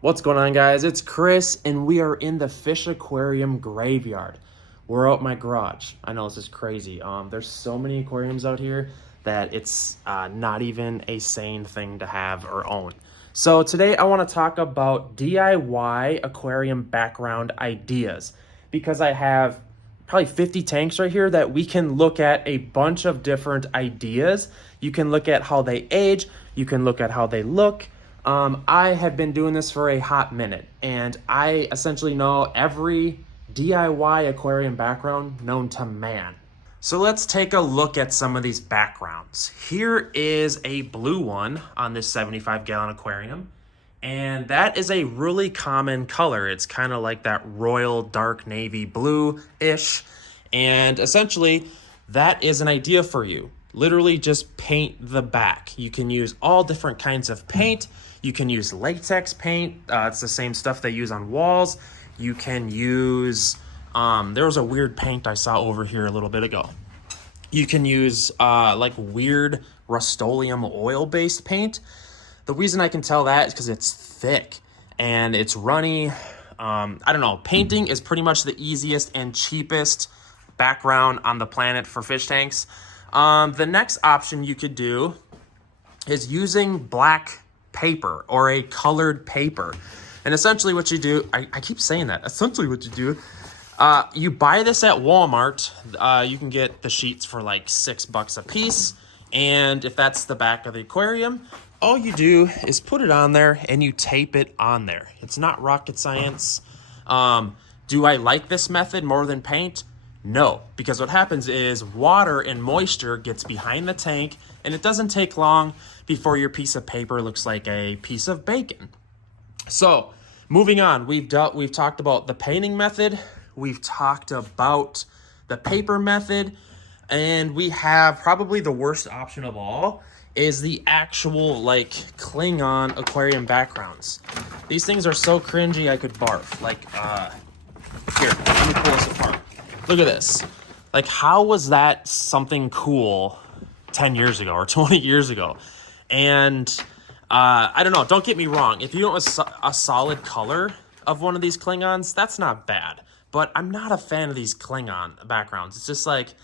What's going on, guys? It's Chris, and we are in the fish aquarium graveyard. We're out my garage. I know this is crazy. There's so many aquariums out here that it's not even a sane thing to have or own. So today I want to talk about DIY aquarium background ideas because I have probably 50 tanks right here that we can look at a bunch of different ideas. You can look at how they age. You can look at how they look. I have been doing this for a hot minute, and I essentially know every DIY aquarium background known to man. So let's take a look at some of these backgrounds. Here is a blue one on this 75-gallon aquarium, and that is a really common color. It's kind of like that royal dark navy blue-ish, and essentially that is an idea for you. Literally just paint the back. You can use all different kinds of paint. You can use latex paint. It's the same stuff they use on walls. You can use, there was a weird paint I saw over here a little bit ago. You can use like weird Rust-Oleum oil-based paint. The reason I can tell that is because it's thick and it's runny. I don't know, painting is pretty much the easiest and cheapest background on the planet for fish tanks. The next option you could do is using black paper or a colored paper. And essentially what you do, I keep saying that, essentially what you do, you buy this at Walmart. You can get the sheets for like $6 a piece. And if that's the back of the aquarium, all you do is put it on there and you tape it on there. It's not rocket science. Do I like this method more than paint? No, because what happens is water and moisture gets behind the tank, and it doesn't take long before your piece of paper looks like a piece of bacon. So, moving on, we've talked about the painting method, we've talked about the paper method, and we have probably the worst option of all is the actual like Klingon aquarium backgrounds. These things are so cringy I could barf. Like, here, let me pull this apart. Look at this. Like, how was that something cool 10 years ago or 20 years ago? And I don't know. Don't get me wrong. If you want a solid color of one of these Klingons, that's not bad. But I'm not a fan of these Klingon backgrounds. It's just like,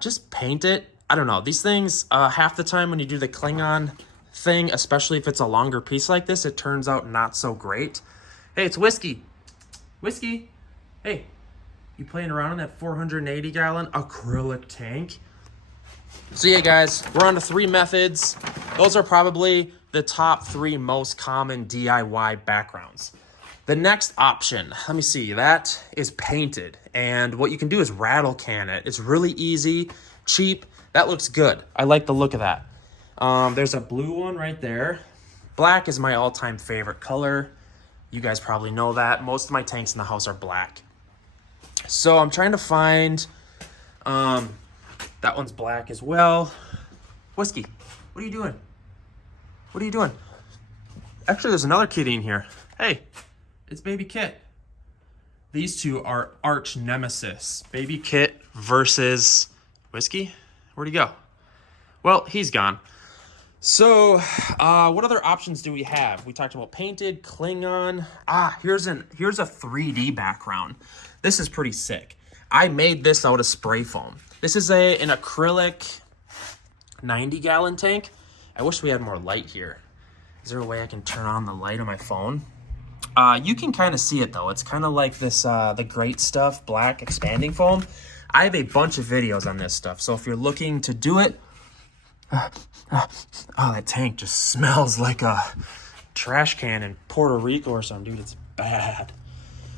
just paint it. I don't know. These things, half the time when you do the Klingon thing, especially if it's a longer piece like this, it turns out not so great. Hey, it's Whiskey. Whiskey. Hey. You playing around in that 480-gallon acrylic tank? So yeah, guys, we're on to 3 methods. Those are probably the top 3 most common DIY backgrounds. The next option, let me see, that is painted. And what you can do is rattle can it. It's really easy, cheap. That looks good. I like the look of that. There's a blue one right there. Black is my all-time favorite color. You guys probably know that. Most of my tanks in the house are black. So I'm trying to find, that one's black as well. Whiskey, what are you doing? What are you doing? Actually, there's another kitty in here. Hey, it's Baby Kit. These two are arch nemesis. Baby Kit versus Whiskey. Where'd he go? Well, he's gone. So, what other options do we have? We talked about painted, Klingon. Here's a 3D background. This is pretty sick. I made this out of spray foam. This is an acrylic 90-gallon tank. I wish we had more light here. Is there a way I can turn on the light on my phone? You can kind of see it though. It's kind of like this, the Great Stuff black expanding foam. I have a bunch of videos on this stuff. So if you're looking to do it, oh, that tank just smells like a trash can in Puerto Rico or something, dude. It's bad.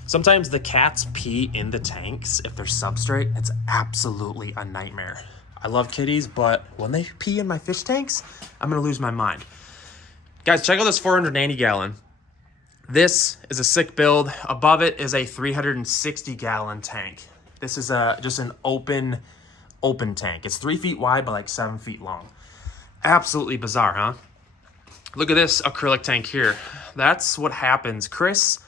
Sometimes the cats pee in the tanks if they're substrate. It's absolutely a nightmare. I love kitties, but when they pee in my fish tanks, I'm gonna lose my mind. Guys, check out this 480-gallon. This is a sick build. Above it is a 360-gallon tank. This is just an open tank. It's 3 feet wide, but like 7 feet long. Absolutely bizarre, huh? Look at this acrylic tank here. That's what happens, Chris.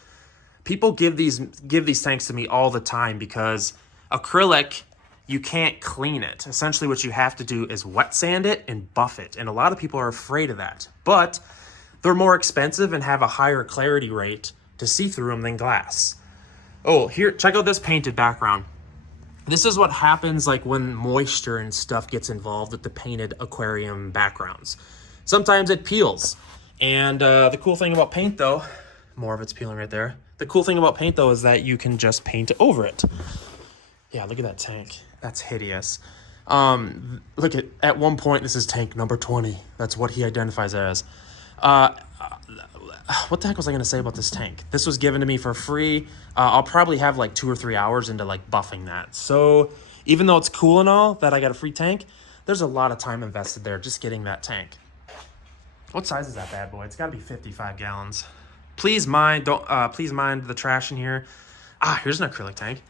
People give these tanks to me all the time because acrylic, you can't clean it. Essentially what you have to do is wet sand it and buff it. And a lot of people are afraid of that. But they're more expensive and have a higher clarity rate to see through them than glass. Oh, here, check out this painted background. This is what happens like when moisture and stuff gets involved with the painted aquarium backgrounds. Sometimes it peels. And the cool thing about paint though, more of it's peeling right there. The cool thing about paint though is that you can just paint over it. Yeah, look at that tank. That's hideous. Look at one point, this is tank number 20. That's what he identifies as. What the heck was I going to say about this tank? This was given to me for free. I'll probably have like 2 or 3 hours into like buffing that. So even though it's cool and all that I got a free tank, there's a lot of time invested there just getting that tank. What size is that bad boy? It's got to be 55 gallons. Please mind the trash in here. Here's an acrylic tank.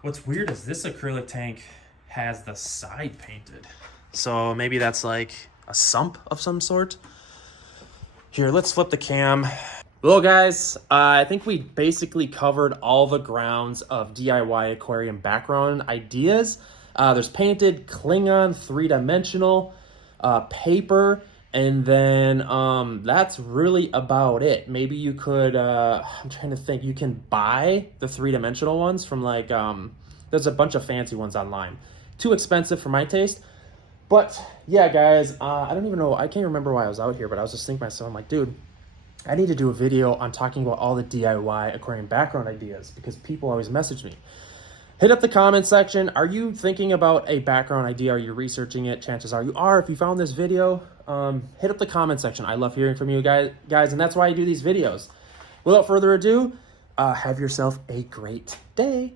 What's weird is this acrylic tank has the side painted. So maybe that's like a sump of some sort. Here, let's flip the cam. Well, guys, I think we basically covered all the grounds of DIY aquarium background ideas. There's painted, Klingon, 3-dimensional, paper, and then that's really about it. Maybe you could, I'm trying to think, you can buy the 3-dimensional ones from like, there's a bunch of fancy ones online. Too expensive for my taste. But yeah, guys, I don't even know, I can't remember why I was out here, but I was just thinking to myself, I'm like, dude, I need to do a video on talking about all the DIY aquarium background ideas because people always message me. Hit up the comment section. Are you thinking about a background idea? Are you researching it? Chances are you are. If you found this video, hit up the comment section. I love hearing from you guys, and that's why I do these videos. Without further ado, have yourself a great day.